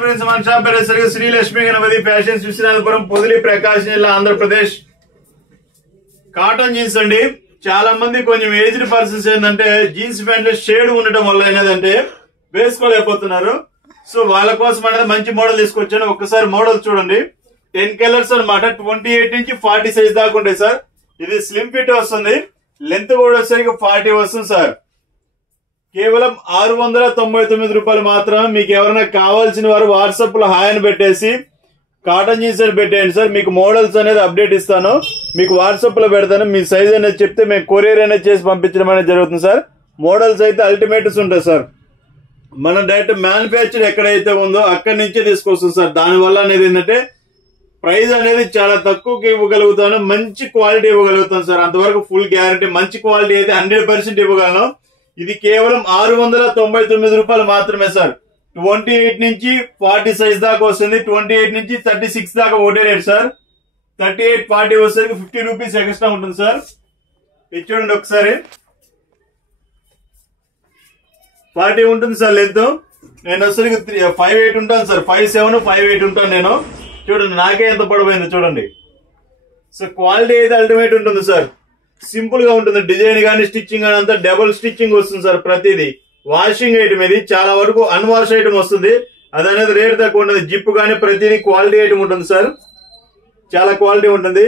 Friends, మన shop పేరు Shri Lakshmi Ganapati fashions, Viswanathapuram, Podili, ప్రకాశం జిల్లా, ఆంధ్రప్రదేశ్. కాటన్ జీన్స్ అండి. చాలా మంది కొంచెం ఏజ్డ్ పర్సన్స్ ఏంటంటే జీన్స్ ప్యాంట్ షేడ్ ఉండటం వల్ల ఏంటంటే వేసుకోలేకపోతున్నారు. సో వాళ్ళ కోసం అనేది మంచి మోడల్ తీసుకొచ్చాను. ఒక్కసారి మోడల్ చూడండి. 10 కలర్స్ అనమాట. 28 నుంచి 40 సైజ్ దాకా ఉంటాయి సార్. ఇది స్లిమ్ ఫిట్ వస్తుంది. లెంత్ కూడా వచ్చేసరికి 40 వస్తుంది సార్. కేవలం 699 రూపాయలు మాత్రమే. మీకు ఎవరైనా కావాల్సిన వారు వాట్సాప్ లో హాయ్ అని పెట్టేసి కాటన్ జీన్స్ అని పెట్టేయండి సార్. మీకు మోడల్స్ అనేది అప్డేట్ ఇస్తాను. మీకు వాట్సాప్ లో పెడతాను. మీ సైజ్ అనేది చెప్తే మేము కొరియర్ అనేది చేసి పంపించడం అనేది జరుగుతుంది సార్. మోడల్స్ అయితే అల్టిమేట్స్ ఉంటాయి సార్. మన డైరెక్ట్ మ్యానుఫ్యాక్చర్ ఎక్కడైతే ఉందో అక్కడి నుంచే తీసుకొస్తుంది సార్. దానివల్ల అనేది ఏంటంటే ప్రైస్ అనేది చాలా తక్కువకి ఇవ్వగలుగుతాను. మంచి క్వాలిటీ ఇవ్వగలుగుతాను సార్. అంతవరకు ఫుల్ గ్యారంటీ. మంచి క్వాలిటీ అయితే 100% ఇవ్వగలను. ఇది కేవలం 699 రూపాయలు మాత్రమే సార్. 28 నుంచి 40 సైజ్ దాకా వస్తుంది. 28 నుంచి 36 దాకా ఒకటే రేట్ సార్. 38, 40 వచ్చేసరికి 50 రూపీస్ ఎక్స్ట్రా ఉంటుంది సార్. ఇది చూడండి ఒకసారి. 40 ఉంటుంది సార్ లెంత్. నేను వచ్చేసరికి 58 ఉంటాను సార్. 57, 58 ఉంటాను నేను. చూడండి నాకే ఎంత పొడవైంది చూడండి. సో క్వాలిటీ అయితే అల్టిమేట్ ఉంటుంది సార్. సింపుల్ గా ఉంటుంది. డిజైన్ గానీ స్టిచ్చింగ్ గానీ అంతా డబుల్ స్టిచ్చింగ్ వస్తుంది సార్. ప్రతిదీ వాషింగ్ ఐటమ్. ఇది చాలా వరకు అన్వాష్ ఐటమ్ వస్తుంది. అది అనేది రేట్ తక్కువ ఉంటుంది. జిప్ గానీ ప్రతిదీ క్వాలిటీ ఐటమ్ ఉంటుంది సార్. చాలా క్వాలిటీ ఉంటుంది.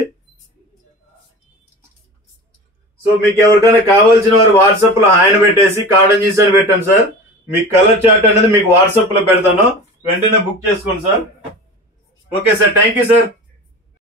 సో మీకు ఎవరికైనా కావాల్సిన వారు వాట్సాప్ లో హాయ్ పెట్టేసి కాటన్ జీన్స్ అని పెట్టండి సార్. మీ కలర్ చార్ట్ అనేది మీకు వాట్సాప్ లో పెడతాను. వెంటనే బుక్ చేసుకోండి sir. Okay sir, thank you sir.